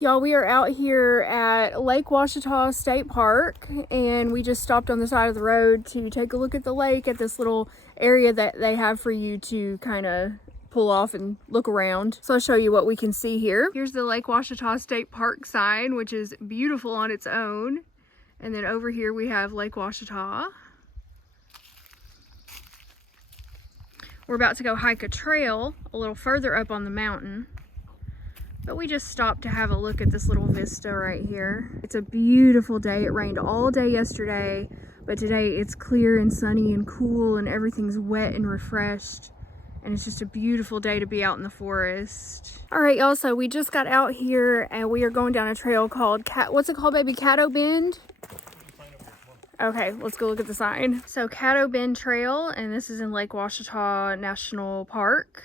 Y'all, we are out here at Lake Ouachita State Park, and we just stopped on the side of the road to take a look at the lake at this little area that they have for you to kind of pull off and look around. So I'll show you what we can see here. Here's the Lake Ouachita State Park sign, which is beautiful on its own. And then over here we have Lake Ouachita. We're about to go hike a trail a little further up on the mountain. But we just stopped to have a look at this little vista right here. It's a beautiful day. It rained all day yesterday, but today it's clear and sunny and cool and everything's wet and refreshed. And it's just a beautiful day to be out in the forest. All right, y'all, so we just got out here and we are going down a trail called, what's it called, baby? Caddo Bend? Okay, let's go look at the sign. So Caddo Bend Trail, and this is in Lake Ouachita National Park.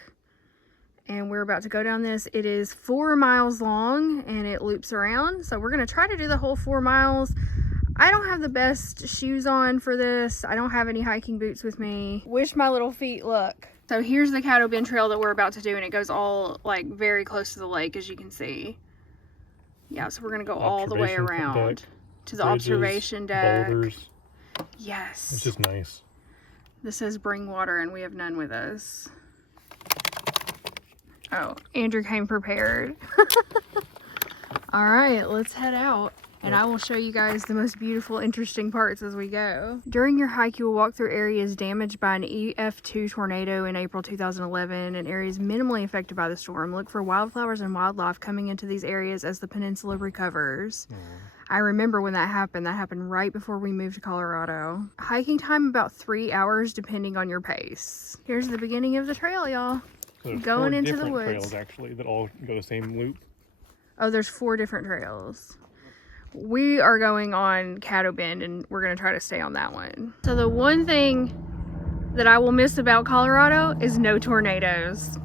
And we're about to go down this. It is 4 miles long and it loops around. So we're gonna try to do the whole 4 miles. I don't have the best shoes on for this. I don't have any hiking boots with me. Wish my little feet luck. So here's the Caddo Bend Trail that we're about to do, and it goes all like very close to the lake, as you can see. Yeah, so we're gonna go all the way around to the observation deck. Boulders. Yes. It's just nice. This says bring water and we have none with us. Oh, Andrew came prepared. All right, let's head out and I will show you guys the most beautiful, interesting parts as we go. During your hike, you will walk through areas damaged by an EF2 tornado in April 2011 and areas minimally affected by the storm. Look for wildflowers and wildlife coming into these areas as the peninsula recovers. I remember when that happened. That happened right before we moved to Colorado. Hiking time about 3 hours depending on your pace. Here's the beginning of the trail, y'all. So Going into the woods. trails actually that all go the same loop. Oh, there's 4 different trails. We are going on Caddo Bend and we're gonna try to stay on that one. So the one thing that I will miss about Colorado is no tornadoes.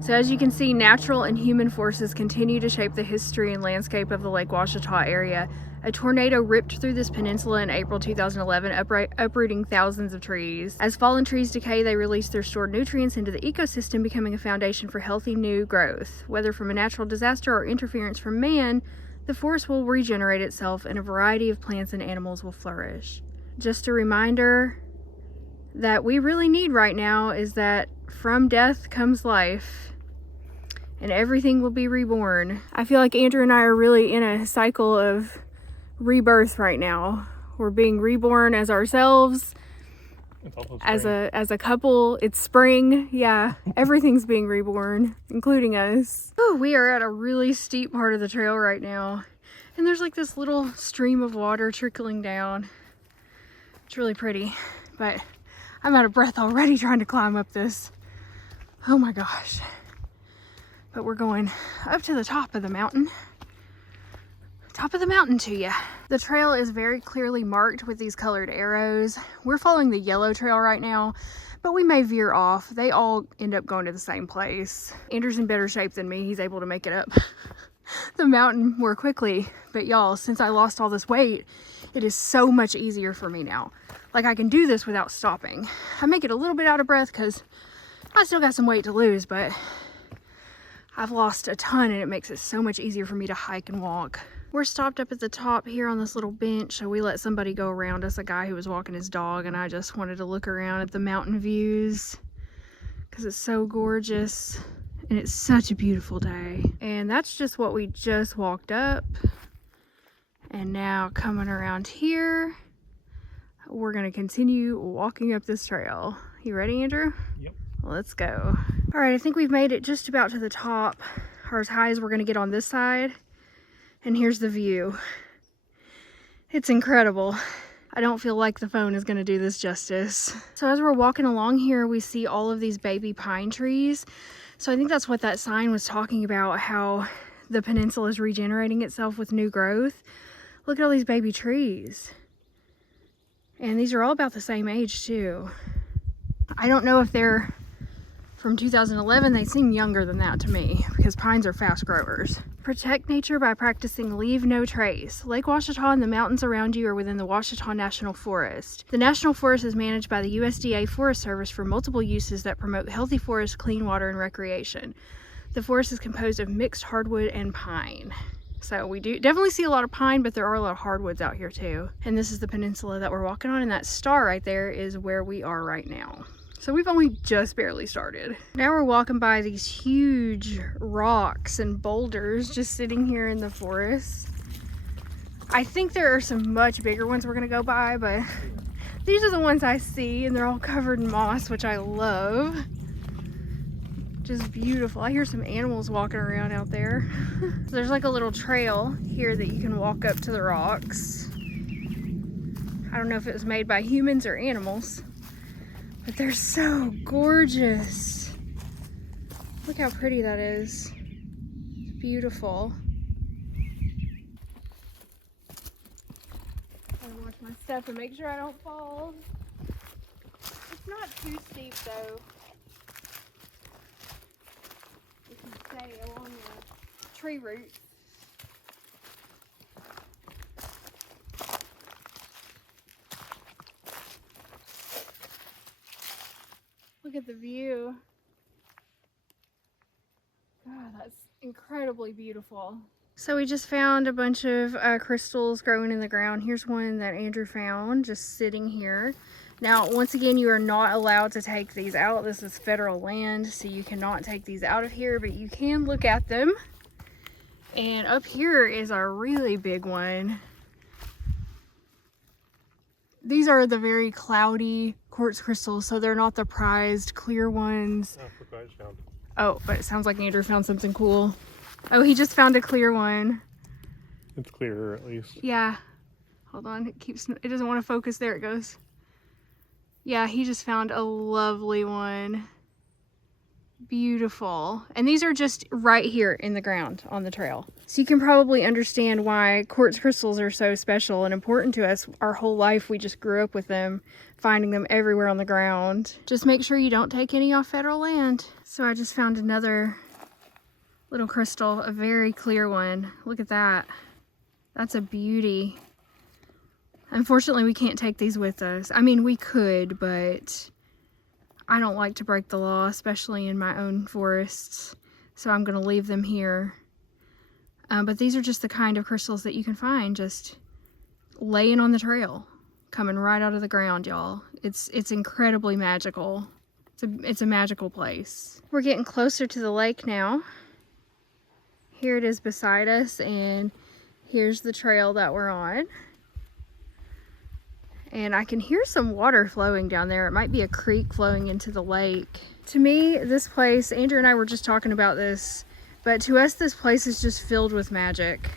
So as you can see, natural and human forces continue to shape the history and landscape of the Lake Ouachita area. A tornado ripped through this peninsula in April 2011, uprooting thousands of trees. As fallen trees decay, they release their stored nutrients into the ecosystem, becoming a foundation for healthy new growth. Whether from a natural disaster or interference from man, the forest will regenerate itself and a variety of plants and animals will flourish. Just a reminder that we really need right now is that from death comes life. And everything will be reborn. I feel like Andrew and I are really in a cycle of rebirth right now. We're being reborn as ourselves, as a couple. It's spring. Yeah, everything's being reborn, including us. Oh, we are at a really steep part of the trail right now. And there's like this little stream of water trickling down. It's really pretty, but I'm out of breath already trying to climb up this. Oh my gosh. But we're going up to the top of the mountain. Top of the mountain to you. The trail is very clearly marked with these colored arrows. We're following the yellow trail right now, but we may veer off. They all end up going to the same place. Andrew's in better shape than me. He's able to make it up the mountain more quickly. But y'all, since I lost all this weight, it is so much easier for me now. Like I can do this without stopping. I may get a little bit out of breath because I still got some weight to lose, but I've lost a ton and it makes it so much easier for me to hike and walk. We're stopped up at the top here on this little bench, so we let somebody go around us, a guy who was walking his dog, and I just wanted to look around at the mountain views because it's so gorgeous and it's such a beautiful day. And that's just what we just walked up. And now coming around here, we're gonna continue walking up this trail. You ready, Andrew? Yep. Let's go. All right, I think we've made it just about to the top, or as high as we're gonna get on this side. And here's the view. It's incredible. I don't feel like the phone is gonna do this justice. So as we're walking along here, we see all of these baby pine trees. So I think that's what that sign was talking about, how the peninsula is regenerating itself with new growth. Look at all these baby trees. And these are all about the same age too. I don't know if they're from 2011, they seem younger than that to me because pines are fast growers. Protect nature by practicing leave no trace. Lake Ouachita and the mountains around you are within the Ouachita National Forest. The National Forest is managed by the USDA Forest Service for multiple uses that promote healthy forests, clean water, and recreation. The forest is composed of mixed hardwood and pine. So we do definitely see a lot of pine, but there are a lot of hardwoods out here too. And this is the peninsula that we're walking on, and that star right there is where we are right now. So we've only just barely started. Now we're walking by these huge rocks and boulders just sitting here in the forest. I think there are some much bigger ones we're gonna go by, but these are the ones I see, and they're all covered in moss, which I love. Just beautiful. I hear some animals walking around out there. So there's like a little trail here that you can walk up to the rocks. I don't know if it was made by humans or animals, but they're so gorgeous. Look how pretty that is. It's beautiful. Gotta watch my step and make sure I don't fall. It's not too steep though. You can stay along the tree roots. Look at the view. God, that's incredibly beautiful. So we just found a bunch of crystals growing in the ground. Here's one that Andrew found just sitting here. Now, once again, you are not allowed to take these out. This is federal land, so you cannot take these out of here, but you can look at them. And up here is a really big one. These are the very cloudy quartz crystals, so they're not the prized clear ones. Oh, look what I just found. Oh, but it sounds like Andrew found something cool. Oh, he just found a clear one. It's clearer at least. Yeah. Hold on, it doesn't want to focus. There it goes. Yeah, he just found a lovely one. Beautiful. And these are just right here in the ground on the trail. So you can probably understand why quartz crystals are so special and important to us. Our whole life, we just grew up with them, finding them everywhere on the ground. Just make sure you don't take any off federal land. So I just found another little crystal, a very clear one. Look at that. That's a beauty. Unfortunately, we can't take these with us. I mean, we could, but I don't like to break the law, especially in my own forests. So I'm going to leave them here. But these are just the kind of crystals that you can find just laying on the trail, coming right out of the ground, y'all. It's incredibly magical. It's a magical place. We're getting closer to the lake now. Here it is beside us, and here's the trail that we're on. And I can hear some water flowing down there. It might be a creek flowing into the lake. To me, this place, Andrew and I were just talking about this, but to us, this place is just filled with magic.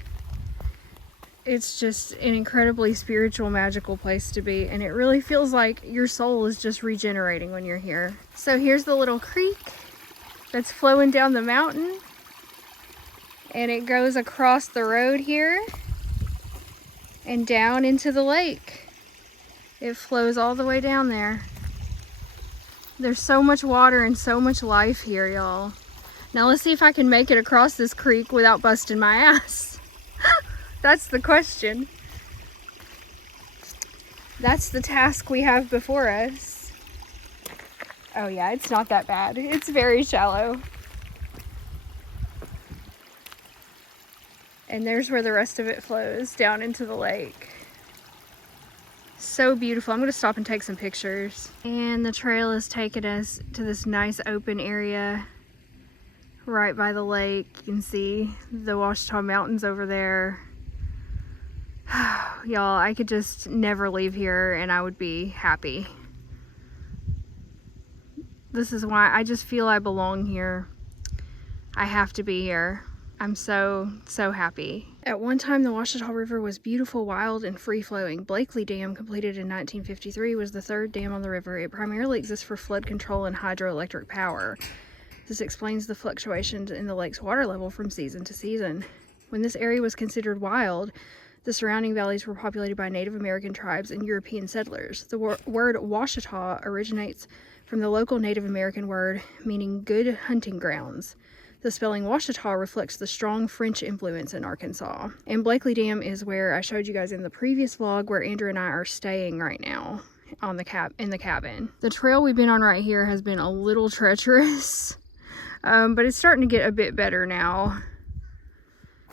It's just an incredibly spiritual, magical place to be, and it really feels like your soul is just regenerating when you're here. So here's the little creek that's flowing down the mountain, and it goes across the road here and down into the lake. It flows all the way down there. There's so much water and so much life here, y'all. Now let's see if I can make it across this creek without busting my ass. That's the question. That's the task we have before us. Oh yeah, it's not that bad. It's very shallow. And there's where the rest of it flows down into the lake. So beautiful. I'm going to stop and take some pictures. And the trail is taking us to this nice open area right by the lake. You can see the Ouachita Mountains over there. Y'all, I could just never leave here and I would be happy. This is why I just feel I belong here. I have to be here. I'm so happy. At one time, the Ouachita River was beautiful, wild, and free-flowing. Blakely Dam, completed in 1953, was the third dam on the river. It primarily exists for flood control and hydroelectric power. This explains the fluctuations in the lake's water level from season to season. When this area was considered wild, the surrounding valleys were populated by Native American tribes and European settlers. The word Ouachita originates from the local Native American word meaning good hunting grounds. The spelling Ouachita reflects the strong French influence in Arkansas. And Blakely Dam is where I showed you guys in the previous vlog, where Andrew and I are staying right now on in the cabin. The trail we've been on right here has been a little treacherous, but it's starting to get a bit better now.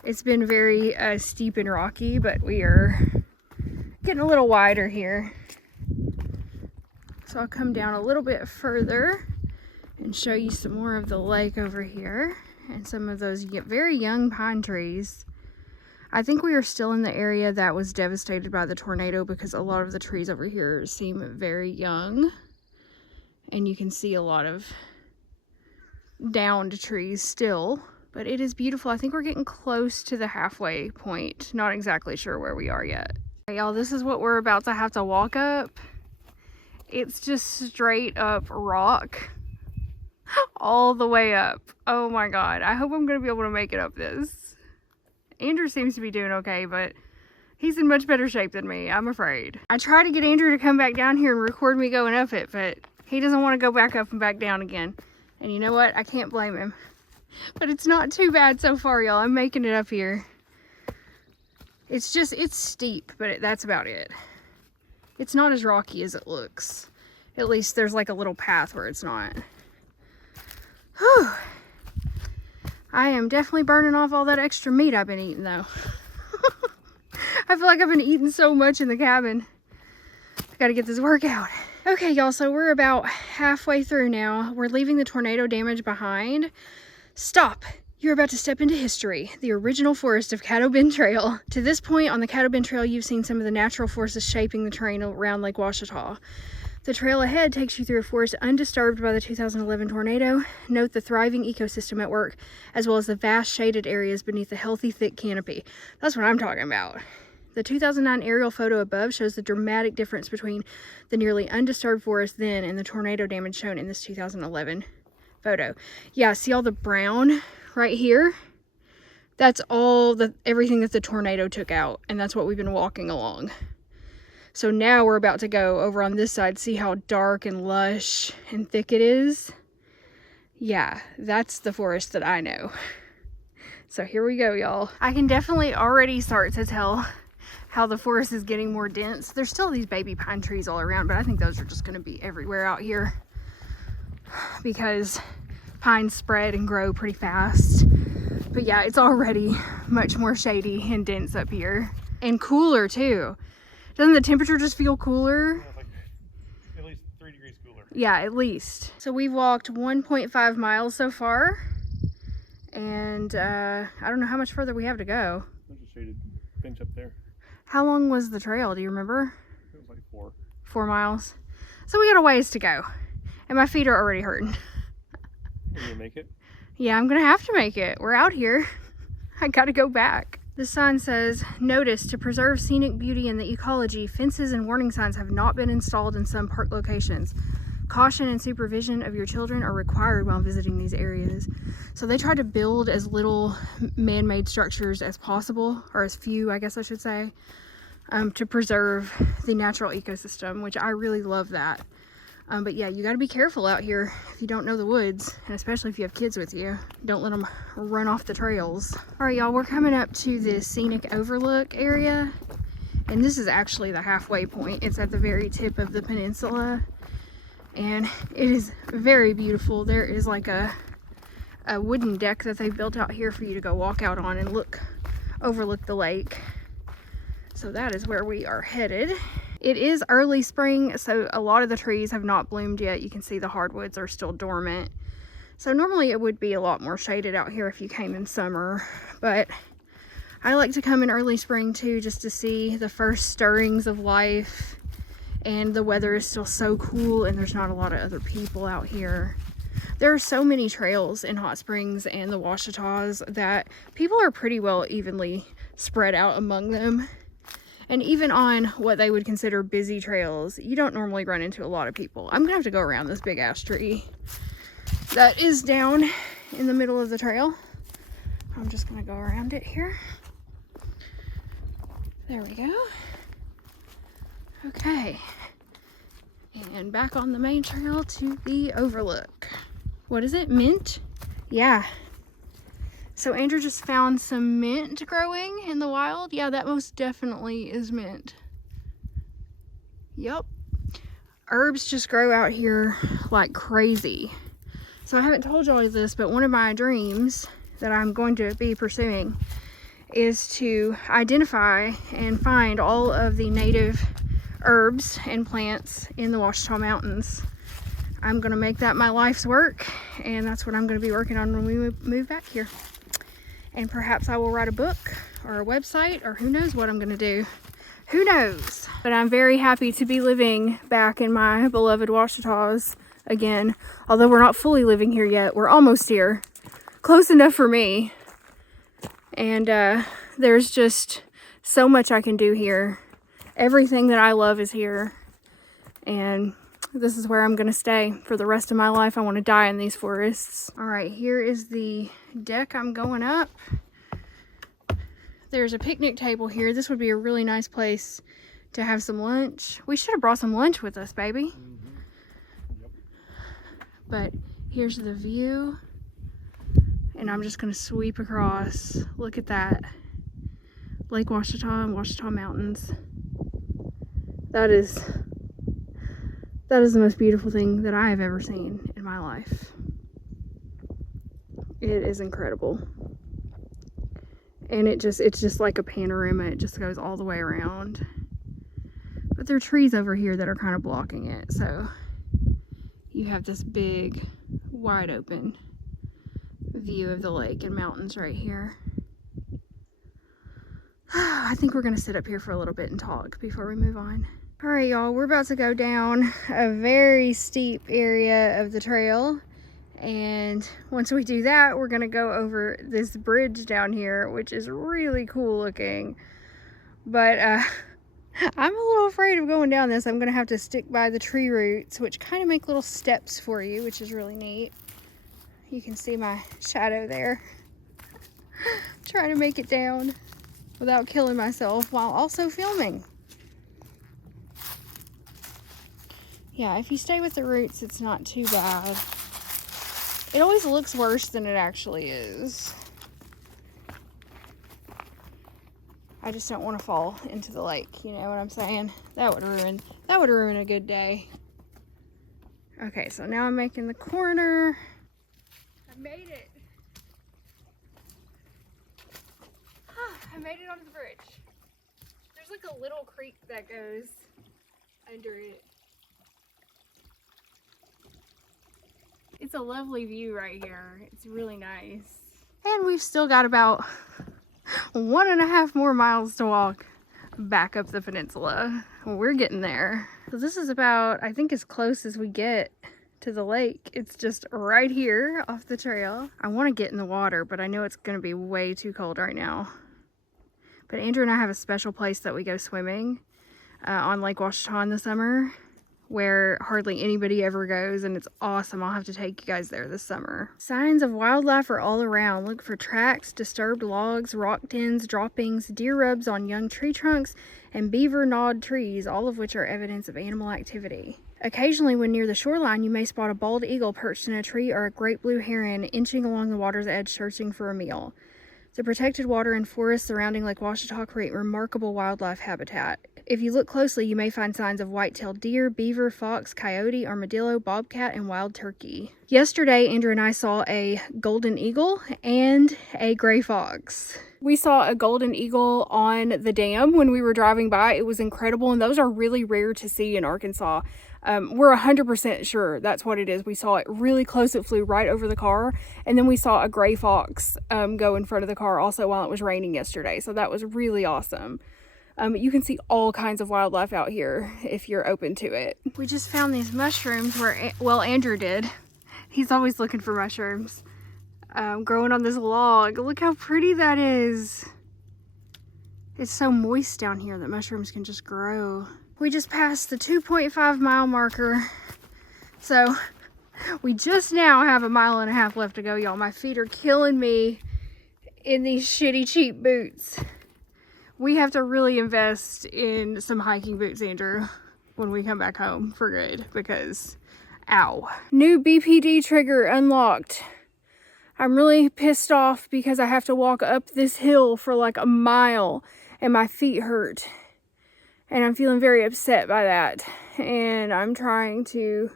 It's been very steep and rocky, but we are getting a little wider here. So I'll come down a little bit further and show you some more of the lake over here and some of those very young pine trees. I think we are still in the area that was devastated by the tornado because a lot of the trees over here seem very young. And you can see a lot of downed trees still. But it is beautiful. I think we're getting close to the halfway point. Not exactly sure where we are yet. Right, y'all, this is what we're about to have to walk up. It's just straight up rock. All the way up. Oh my god. I hope I'm going to be able to make it up this. Andrew seems to be doing okay, but he's in much better shape than me, I'm afraid. I tried to get Andrew to come back down here and record me going up it, but he doesn't want to go back up and back down again. And you know what? I can't blame him. But it's not too bad so far, y'all. I'm making it up here. It's steep, but that's about it. It's not as rocky as it looks. At least there's like a little path where it's not. Whew. I am definitely burning off all that extra meat I've been eating, though. I feel like I've been eating so much in the cabin. I gotta get this workout. Okay, y'all, so we're about halfway through now. We're leaving the tornado damage behind. Stop! You're about to step into history, the original forest of Caddo Bend Trail. To this point on the Caddo Bend Trail, you've seen some of the natural forces shaping the terrain around Lake Ouachita. The trail ahead takes you through a forest undisturbed by the 2011 tornado. Note the thriving ecosystem at work, as well as the vast shaded areas beneath the healthy, thick canopy. That's what I'm talking about. The 2009 aerial photo above shows the dramatic difference between the nearly undisturbed forest then and the tornado damage shown in this 2011 photo. Yeah, see all the brown right here? That's all everything that the tornado took out, and that's what we've been walking along. So now we're about to go over on this side, see how dark and lush and thick it is. Yeah, that's the forest that I know. So here we go, y'all. I can definitely already start to tell how the forest is getting more dense. There's still these baby pine trees all around, but I think those are just going to be everywhere out here because pines spread and grow pretty fast. But yeah, it's already much more shady and dense up here, and cooler too. Doesn't the temperature just feel cooler? Yeah, like at least 3 degrees cooler. Yeah, at least. So we've walked 1.5 miles so far, and I don't know how much further we have to go. There's a shaded bench up there. How long was the trail? Do you remember? It was like 4. 4 miles. So we got a ways to go, and my feet are already hurting. Are you gonna make it? Yeah, I'm gonna have to make it. We're out here. I gotta go back. The sign says, notice, to preserve scenic beauty and the ecology, fences and warning signs have not been installed in some park locations. Caution and supervision of your children are required while visiting these areas. So they tried to build as little man-made structures as possible, or as few, I guess I should say, to preserve the natural ecosystem, which I really love that. But yeah, you got to be careful out here if you don't know the woods, and especially if you have kids with you. Don't let them run off the trails. All right, y'all, we're coming up to the scenic overlook area, and this is actually the halfway point. It's at the very tip of the peninsula, and it is very beautiful. There is like a wooden deck that they built out here for you to go walk out on and overlook the lake. So that is where we are headed. It is early spring, so a lot of the trees have not bloomed yet. You can see the hardwoods are still dormant. So normally it would be a lot more shaded out here if you came in summer, but I like to come in early spring too, just to see the first stirrings of life, and the weather is still so cool and there's not a lot of other people out here. There are so many trails in Hot Springs and the Ouachitas that people are pretty well evenly spread out among them. And even on what they would consider busy trails, you don't normally run into a lot of people. I'm gonna have to go around this big ass tree that is down in the middle of the trail. I'm just gonna go around it here. There we go. Okay. And back on the main trail to the overlook. What is it? Mint? Yeah. So Andrew just found some mint growing in the wild. Yeah, that most definitely is mint. Yep. Herbs just grow out here like crazy. So I haven't told y'all this, but one of my dreams that I'm going to be pursuing is to identify and find all of the native herbs and plants in the Ouachita Mountains. I'm gonna make that my life's work, and that's what I'm gonna be working on when we move back here. And perhaps I will write a book or a website, or who knows what I'm gonna do. Who knows? But I'm very happy to be living back in my beloved Ouachitas again. Although we're not fully living here yet, we're almost here. Close enough for me. And there's just so much I can do here. Everything that I love is here. And this is where I'm gonna stay for the rest of my life. I want to die in these forests. All right, here is the deck I'm going up. There's a picnic table here. This would be a really nice place to have some lunch. We should have brought some lunch with us, baby. Yep. But here's the view. And I'm just gonna sweep across. Look at that. Lake Ouachita and Ouachita Mountains. That is the most beautiful thing that I have ever seen in my life. It is incredible. And it's just like a panorama. It just goes all the way around. But there are trees over here that are kind of blocking it. So you have this big, wide open view of the lake and mountains right here. I think we're gonna sit up here for a little bit and talk before we move on. All right, y'all, we're about to go down a very steep area of the trail. And once we do that, we're gonna go over this bridge down here, which is really cool looking. But I'm a little afraid of going down this. I'm gonna have to stick by the tree roots, which kind of make little steps for you, which is really neat. You can see my shadow there. Trying to make it down without killing myself while also filming. Yeah, if you stay with the roots, it's not too bad. It always looks worse than it actually is. I just don't want to fall into the lake, you know what I'm saying? That would ruin a good day. Okay, so now I'm making the corner. I made it. I made it onto the bridge. There's like a little creek that goes under it. It's a lovely view right here. It's really nice. And we've still got about 1.5 more miles to walk back up the peninsula. We're getting there. So this is about, I think, as close as we get to the lake. It's just right here off the trail. I want to get in the water, but I know it's going to be way too cold right now. But Andrew and I have a special place that we go swimming on Lake Ouachita in the summer, where hardly anybody ever goes, and it's awesome. I'll have to take you guys there this summer. Signs of wildlife are all around. Look for tracks, disturbed logs, rock dens, droppings, deer rubs on young tree trunks, and beaver gnawed trees, all of which are evidence of animal activity. Occasionally, when near the shoreline, you may spot a bald eagle perched in a tree or a great blue heron inching along the water's edge searching for a meal. The protected water and forests surrounding Lake Ouachita create remarkable wildlife habitat. If you look closely, you may find signs of white-tailed deer, beaver, fox, coyote, armadillo, bobcat, and wild turkey. Yesterday, Andrew and I saw a golden eagle and a gray fox. We saw a golden eagle on the dam when we were driving by. It was incredible, and those are really rare to see in Arkansas. We're 100% sure that's what it is. We saw it really close. It flew right over the car. And then we saw a gray fox go in front of the car also while it was raining yesterday. So that was really awesome. You can see all kinds of wildlife out here if you're open to it. We just found these mushrooms where, well, Andrew did. He's always looking for mushrooms. Growing on this log. Look how pretty that is. It's so moist down here that mushrooms can just grow. We just passed the 2.5 mile marker. So we just now have 1.5 miles left to go, y'all. My feet are killing me in these shitty cheap boots. We have to really invest in some hiking boots, Andrew, when we come back home for good, because ow. New BPD trigger unlocked. I'm really pissed off because I have to walk up this hill for like a mile and my feet hurt. And I'm feeling very upset by that. And I'm trying to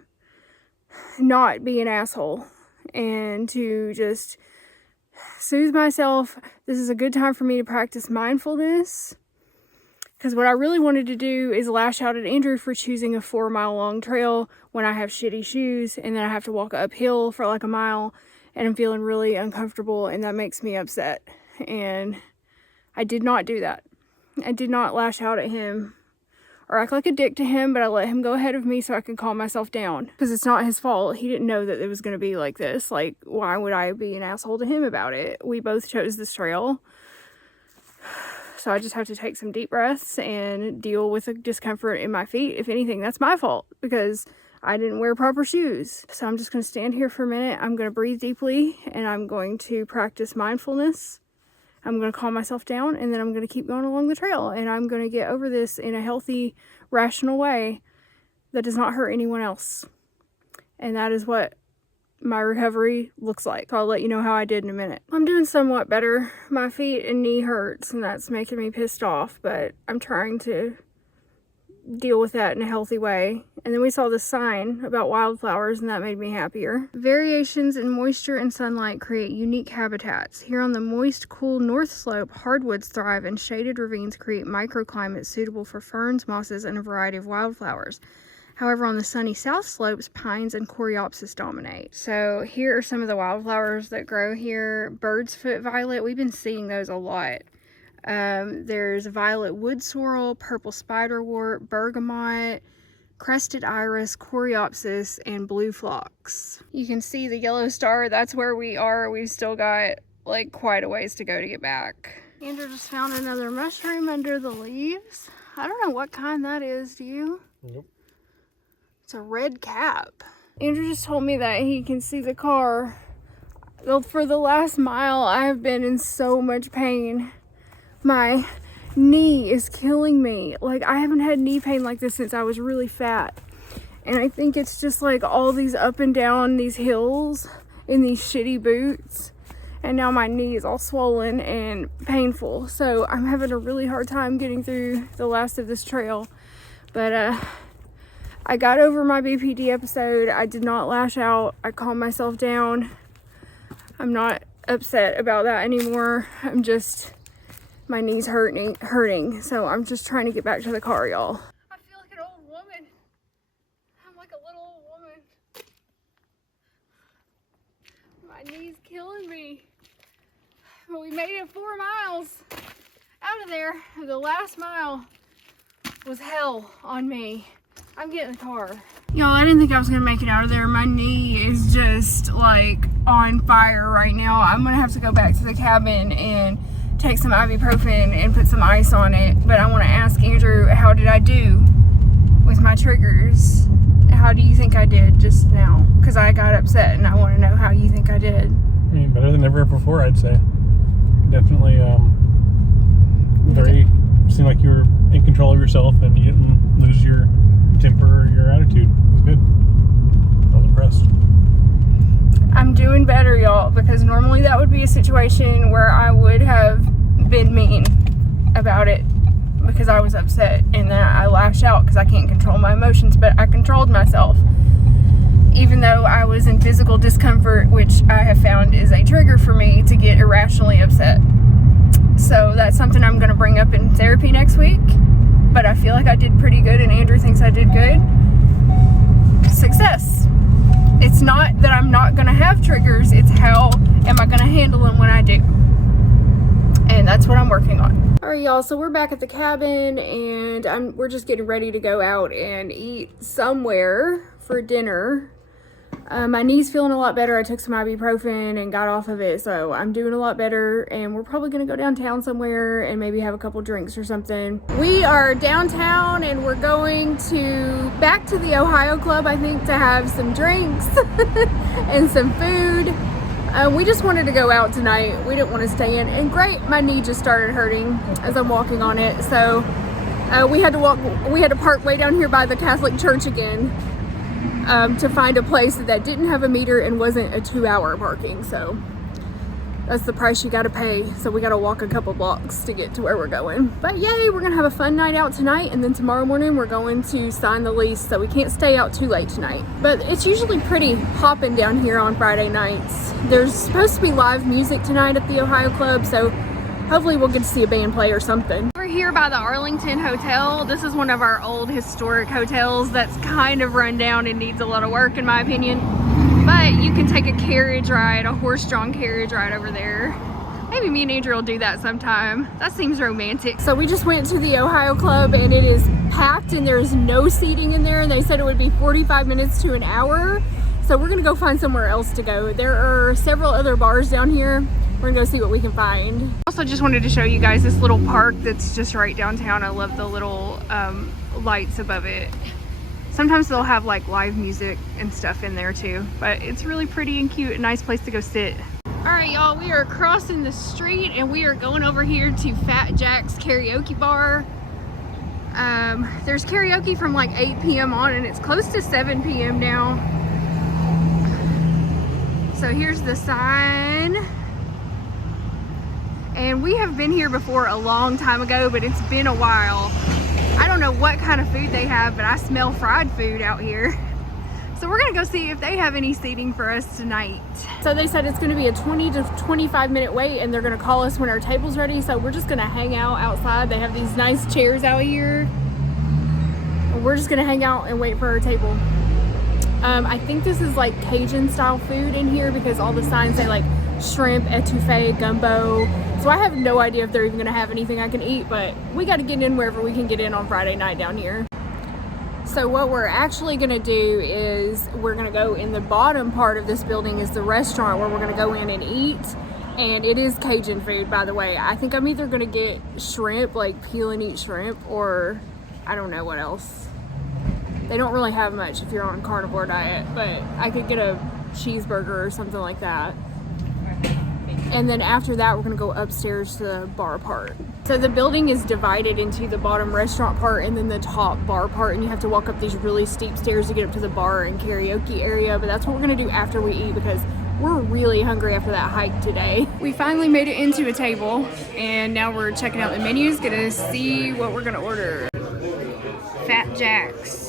not be an asshole and to just soothe myself. This is a good time for me to practice mindfulness. Because what I really wanted to do is lash out at Andrew for choosing a 4-mile long trail when I have shitty shoes and then I have to walk uphill for like a mile and I'm feeling really uncomfortable and that makes me upset. And I did not do that. I did not lash out at him or act like a dick to him, but I let him go ahead of me so I could calm myself down. Because it's not his fault. He didn't know that it was going to be like this. Like, why would I be an asshole to him about it? We both chose this trail. So I just have to take some deep breaths and deal with the discomfort in my feet. If anything, that's my fault because I didn't wear proper shoes. So I'm just going to stand here for a minute. I'm going to breathe deeply and I'm going to practice mindfulness. I'm going to calm myself down and then I'm going to keep going along the trail and I'm going to get over this in a healthy, rational way that does not hurt anyone else. And that is what my recovery looks like. So I'll let you know how I did in a minute. I'm doing somewhat better. My feet and knee hurts and that's making me pissed off, but I'm trying to deal with that in a healthy way. And then we saw this sign about wildflowers and that made me happier. Variations in moisture and sunlight create unique habitats. Here on the moist, cool north slope, hardwoods thrive and shaded ravines create microclimates suitable for ferns, mosses, and a variety of wildflowers. However, on the sunny south slopes, pines and coreopsis dominate. So here are some of the wildflowers that grow here. Bird's foot violet, we've been seeing those a lot. There's violet wood sorrel, purple spiderwort, bergamot, crested iris, coreopsis, and blue phlox. You can see the yellow star, that's where we are. We've still got like quite a ways to go to get back. Andrew just found another mushroom under the leaves. I don't know what kind that is, do you? Nope. It's a red cap. Andrew just told me that he can see the car. Well, for the last mile, I have been in so much pain. My knee is killing me. Like, I haven't had knee pain like this since I was really fat. And I think it's just like all these up and down these hills in these shitty boots. And now my knee is all swollen and painful. So I'm having a really hard time getting through the last of this trail. But, I got over my BPD episode. I did not lash out. I calmed myself down. I'm not upset about that anymore. I'm just, my knee's hurting. So I'm just trying to get back to the car, y'all. I feel like an old woman. I'm like a little old woman. My knee's killing me. But we made it 4 miles out of there. The last mile was hell on me. I'm getting the car. Y'all, I didn't think I was gonna make it out of there. My knee is just like on fire right now. I'm gonna have to go back to the cabin and take some ibuprofen and put some ice on it. But I wanna ask Andrew, how did I do with my triggers? How do you think I did just now? Because I got upset and I wanna know how you think I did. I mean, better than ever before, I'd say. Definitely, seemed like you were in control of yourself and you didn't lose your temper or your attitude. It was good. I was impressed. I'm doing better, y'all, because normally that would be a situation where I would have been mean about it because I was upset and then I lash out because I can't control my emotions, but I controlled myself even though I was in physical discomfort, which I have found is a trigger for me to get irrationally upset. So that's something I'm going to bring up in therapy next week. But I feel like I did pretty good and Andrew thinks I did good. Success. It's not that I'm not going to have triggers. It's how am I going to handle them when I do. And that's what I'm working on. Alright, y'all. So we're back at the cabin and we're just getting ready to go out and eat somewhere for dinner. My knee's feeling a lot better. I took some ibuprofen and got off of it, so I'm doing a lot better. And we're probably gonna go downtown somewhere and maybe have a couple drinks or something. We are downtown and we're going back to the Ohio Club, I think, to have some drinks and some food. We just wanted to go out tonight. We didn't want to stay in. And great, my knee just started hurting as I'm walking on it. So we had to park way down here by the Catholic church again. To find a place that didn't have a meter and wasn't a 2-hour parking. So that's the price you gotta pay. So we gotta walk a couple blocks to get to where we're going. But yay, we're gonna have a fun night out tonight, and then tomorrow morning we're going to sign the lease, so we can't stay out too late tonight. But it's usually pretty hopping down here on Friday nights. There's supposed to be live music tonight at the Ohio Club, so hopefully we'll get to see a band play or something. We're here by the Arlington Hotel. This is one of our old historic hotels that's kind of run down and needs a lot of work in my opinion. But you can take a carriage ride, a horse-drawn carriage ride over there. Maybe me and Andrew will do that sometime. That seems romantic. So we just went to the Ohio Club and it is packed and there's no seating in there, and they said it would be 45 minutes to an hour. So we're gonna go find somewhere else to go. There are several other bars down here. We're gonna go see what we can find. Also just wanted to show you guys this little park that's just right downtown. I love the little lights above it. Sometimes they'll have like live music and stuff in there too, but it's really pretty and cute, a nice place to go sit. All right, y'all, we are crossing the street and we are going over here to Fat Jack's karaoke bar. There's karaoke from like 8 p.m. on, and it's close to 7 p.m. now. So here's the sign. And we have been here before a long time ago, but it's been a while. I don't know what kind of food they have, but I smell fried food out here. So we're gonna go see if they have any seating for us tonight. So they said it's gonna be a 20 to 25 minute wait, and they're gonna call us when our table's ready. So we're just gonna hang out outside. They have these nice chairs out here. We're just gonna hang out and wait for our table. I think this is like Cajun style food in here because all the signs say like shrimp, etouffee, gumbo. So I have no idea if they're even gonna have anything I can eat, but we gotta get in wherever we can get in on Friday night down here. So what we're actually gonna do is we're gonna go in the bottom part of this building is the restaurant where we're gonna go in and eat. And it is Cajun food, by the way. I think I'm either gonna get shrimp, like peel and eat shrimp, or I don't know what else. They don't really have much if you're on a carnivore diet, but I could get a cheeseburger or something like that. And then after that, we're gonna go upstairs to the bar part. So the building is divided into the bottom restaurant part and then the top bar part, and you have to walk up these really steep stairs to get up to the bar and karaoke area. But that's what we're gonna do after we eat because we're really hungry after that hike today. We finally made it into a table, and now we're checking out the menus, gonna see what we're gonna order. Fat Jack's.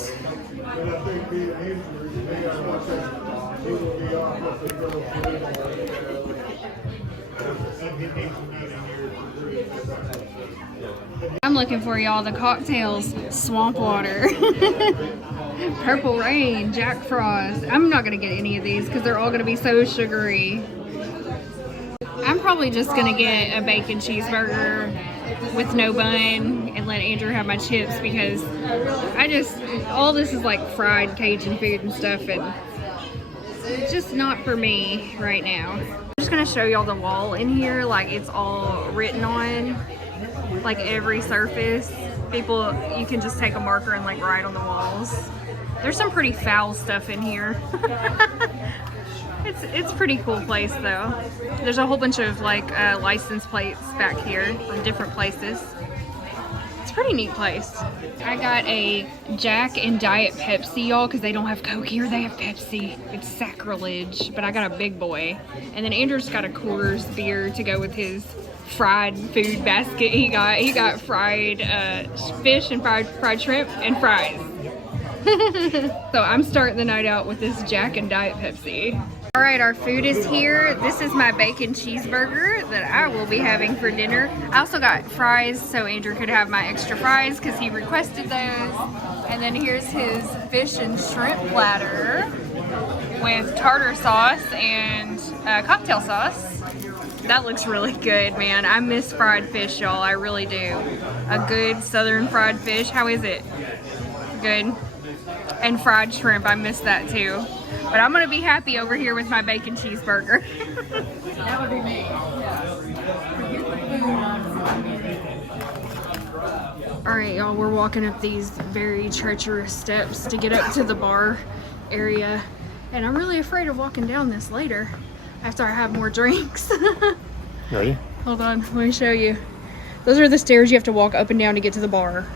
I'm looking for y'all the cocktails. Swamp water, Purple Rain, Jack Frost. I'm not gonna get any of these because they're all gonna be so sugary. I'm probably just gonna get a bacon cheeseburger with no bun and let Andrew have my chips because all this is like fried Cajun food and stuff, and it's just not for me right now. I'm just gonna show y'all the wall in here, like it's all written on, like every surface. People, you can just take a marker and like write on the walls. There's some pretty foul stuff in here. It's a pretty cool place though. There's a whole bunch of like license plates back here from different places. It's a pretty neat place. I got a Jack and Diet Pepsi, y'all, because they don't have Coke here, they have Pepsi. It's sacrilege, but I got a big boy. And then Andrew's got a Coors beer to go with his fried food basket. He got fried fish and fried shrimp and fries. So I'm starting the night out with this Jack and Diet Pepsi. All right, our food is here. This is my bacon cheeseburger that I will be having for dinner. I also got fries so Andrew could have my extra fries because he requested those. And then here's his fish and shrimp platter with tartar sauce and cocktail sauce. That looks really good, man. I miss fried fish, y'all. I really do. A good southern fried fish. How is it? Good. And fried shrimp. I miss that too. But I'm gonna be happy over here with my bacon cheeseburger. That would be me. Alright, y'all, we're walking up these very treacherous steps to get up to the bar area. And I'm really afraid of walking down this later after I have more drinks. Are you? Hold on, let me show you. Those are the stairs you have to walk up and down to get to the bar.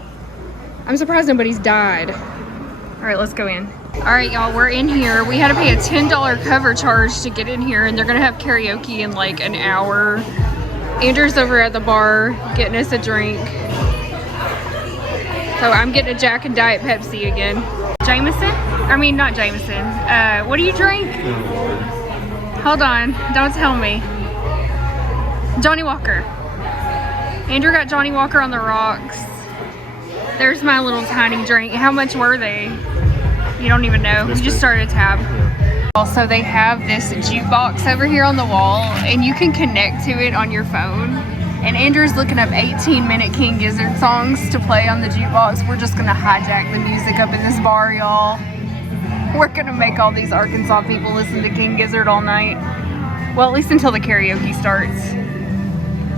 I'm surprised nobody's died. Alright, let's go in. All right, y'all, we're in here. We had to pay a $10 cover charge to get in here, and they're gonna have karaoke in like an hour. Andrew's over at the bar getting us a drink. So I'm getting a Jack and Diet Pepsi again. Jameson? I mean, not Jameson. What do you drink? Hold on, don't tell me. Johnny Walker. Andrew got Johnny Walker on the rocks. There's my little tiny drink. How much were they? You don't even know. You just started a tab. Also, they have this jukebox over here on the wall, and you can connect to it on your phone. And Andrew's looking up 18-minute King Gizzard songs to play on the jukebox. We're just gonna hijack the music up in this bar, y'all. We're gonna make all these Arkansas people listen to King Gizzard all night. Well, at least until the karaoke starts.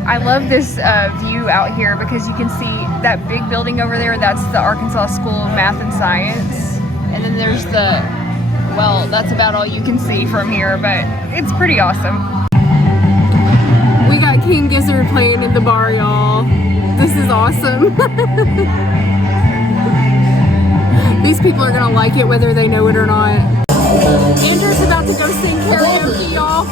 I love this view out here because you can see that big building over there. That's the Arkansas School of Math and Science. And then there's the, well, that's about all you can see from here, but it's pretty awesome. We got King Gizzard playing in the bar, y'all. This is awesome. These people are gonna like it whether they know it or not. Andrew's about to go sing karaoke, y'all.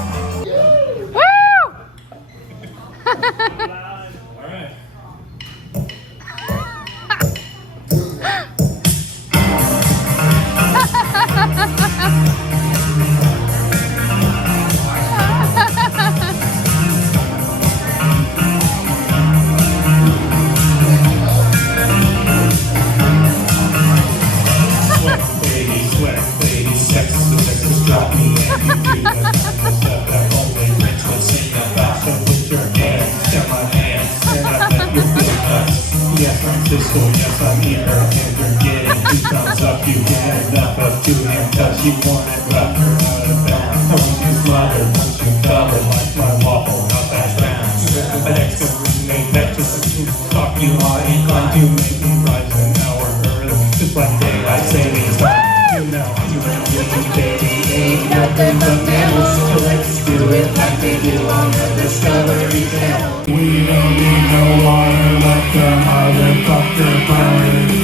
Yes, I'm here, and you're getting 2 thumbs up. You get enough of 2 hand touch. You want it rougher, out of bounds. I want you smothered, want you covered like my waffle, not that bounce. An extra remake that just talk you are inclined to make me rise an hour early. Just like daylight savings time. You know, you ain't getting baby, ain't nothing but mammals. So let's do it like they do on the Discovery Channel. We don't need no water like the motherfucker burning.